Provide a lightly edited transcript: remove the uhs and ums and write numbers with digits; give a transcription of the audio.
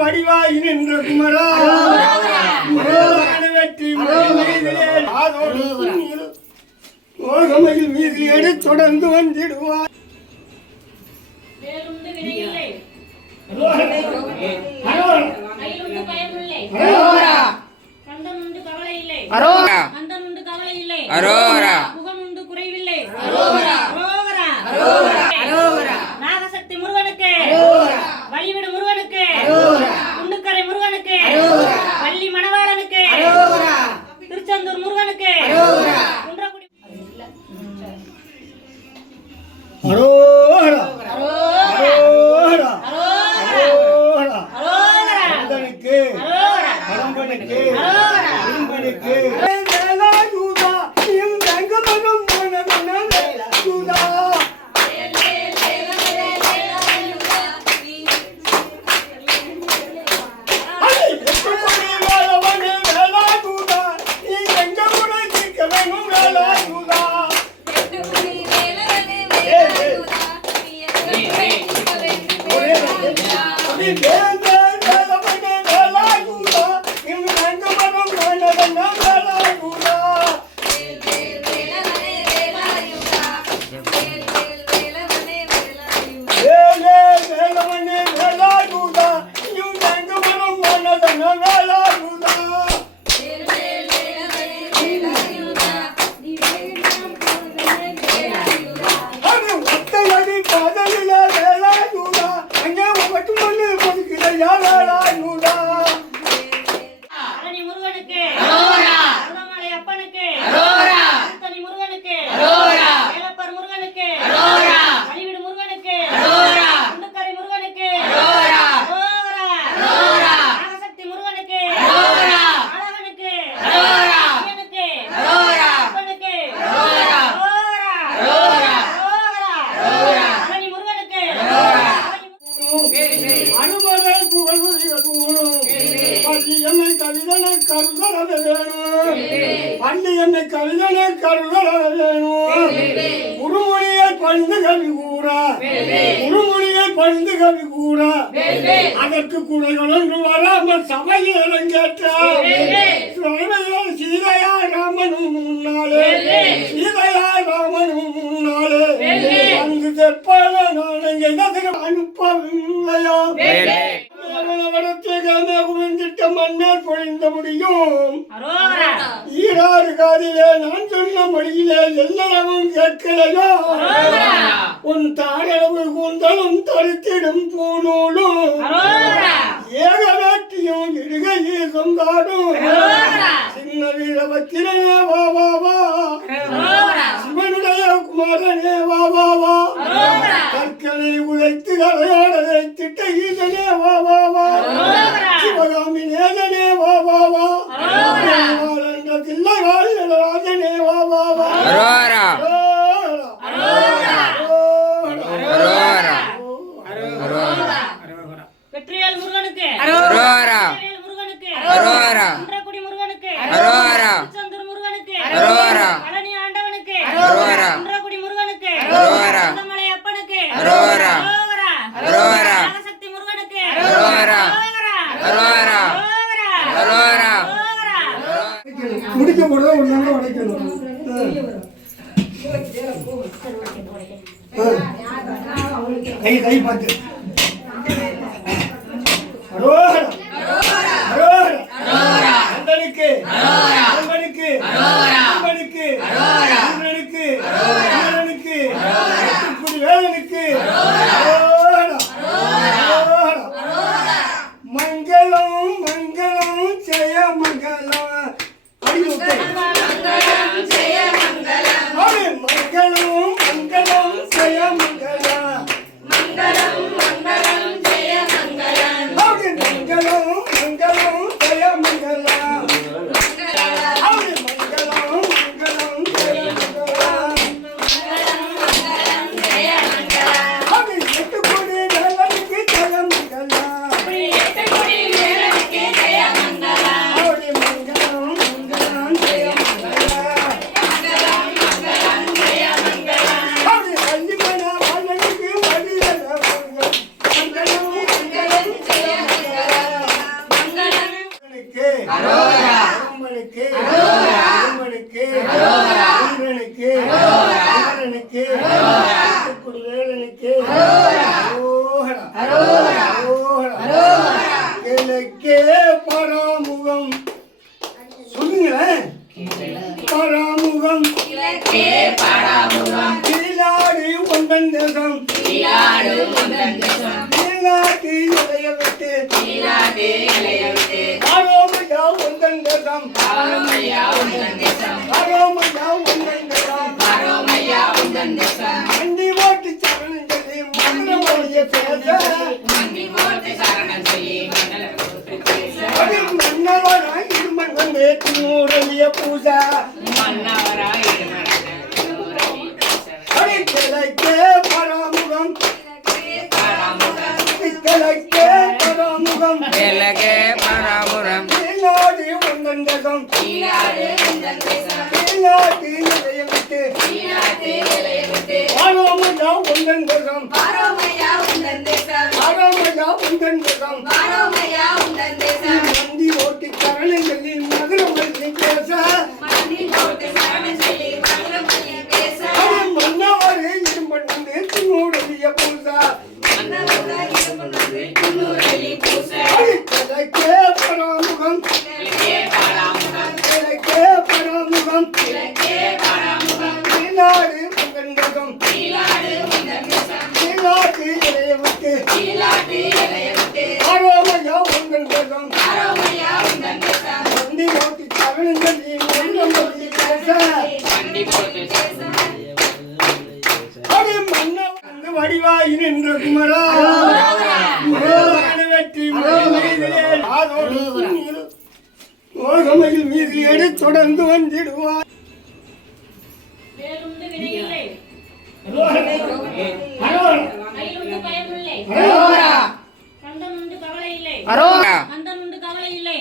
வடிவாய் நின்ற குமரா வெற்றி மீதிலேடு தொடர்ந்து வந்திடுவார். நாகசக்தி முருகனுக்கு, வழிவிடு முருகனுக்கு, குண்டுக்கரை முருகனுக்கு, வள்ளி மணவாளனுக்கு, திருச்செந்தூர் முருகனுக்கு, குன்றக்குடி என்னை கவிதனை கருதல வேணும். குருமொழியை பணிந்து கவி கூற, குருமொழியை பணிந்து கவி கூற, அதற்கு குறைகள் ஒன்று வராமல் சபையில் அரங்கேற்றார். சீதையா ராமனும் முன்னாலே, சீதையா ராமனும் முன்னாலே அங்கு தெப்பான நான் அனுப்பவில்லையோ மன்னர் பொழிந்த முடியும். ஈராறு காதிலே நான் சொன்ன மொழியிலே எல்லாரும் கேட்கலையோ. உன் தாழவு கூந்தலும் தரித்திடும் பூநூலும் ஏக நாட்டியும் இடுகையே சொந்தாடும். சின்ன வீரபத்திரே வா வா வா, சிவனுடைய குமாரனே வா வா வா, கற்களை உதைத்து கரையோடதை திட்ட ஈசனே வா வா வா, சிவகாமி நேதனே வா வா வா, தில்லைவாழ் நடராஜனே வா வா வா. வெற்றிவேல் முருகனுக்கு, முருகனுக்கு, குன்றக்குடி முருகனுக்கு, திருச்செந்தூர் முருகனுக்கு, பழனி ஆண்டவனுக்கு, குன்றக்குடி முருகனுக்கு, மலை அப்பனுக்கு, நாகசக்தி முருகனுக்கு, முடிக்க போறத ஒரு நாள் உடைக்கணும். கை கை பார்த்து அந்தனுக்கு அந்தனுக்கு அந்தனுக்கு அந்தனுக்கு அந்தனுக்கு வேலனுக்கு மங்களம் மங்களம் ஜெய மங்களம். மங்களம் ஜெய மங்களம், மங்களம் ஜெய மங்களம், மங்களம் கிழக்கே பராமுகம் சொல்லுங்களேன். பராமுகம் கீழாடு ஒன்றன் தேசம் கீழாட்டு இலைய விட்டு ஆரோமையா ஒன்றன் தேசம் ஆரோமையா ஒன்றன் தேசம் வண்டி ஓட்டு சரணம் சொல்லி மந்திர மொழிய பேச மன்னவராய் இருமன் வந்து திமுறைய பூசா கிழக்கே பராமுகம் கிழக்கே பராமுகம் கீழாடு ஒன்றன் தேசம் கீழாட்டு இலைய விட்டு ஆரோமையா ஒன்றன் தேசம் ஆரோமையா ஒன்றன் தேசம் மந்தி ஓட்டி கரணங்களில் மதுர மல்லி பேச மன்னவரே இரும்பன் வந்து திமுறைய பூசா கிழக்கே பராமுகம் கிழக்கே பராமுகம் கீழாடு ஒன்றன் தேசம் கீழாட்டு இலைய விட்டு ஆரோமையா ஒன்றன் தேசம் வண்டி ஓட்டி கரணங்களில் மதுர மல்லி பேச வடிவாய் நின்ற குமரா வெற்றி மீது எடு தொடர்ந்து வந்திடுவார். வேலுண்டு வினையில்லை கையிலுண்டு பயமில்லை கந்தனுண்டு கவலை இல்லை கந்தனுண்டு கவலை இல்லை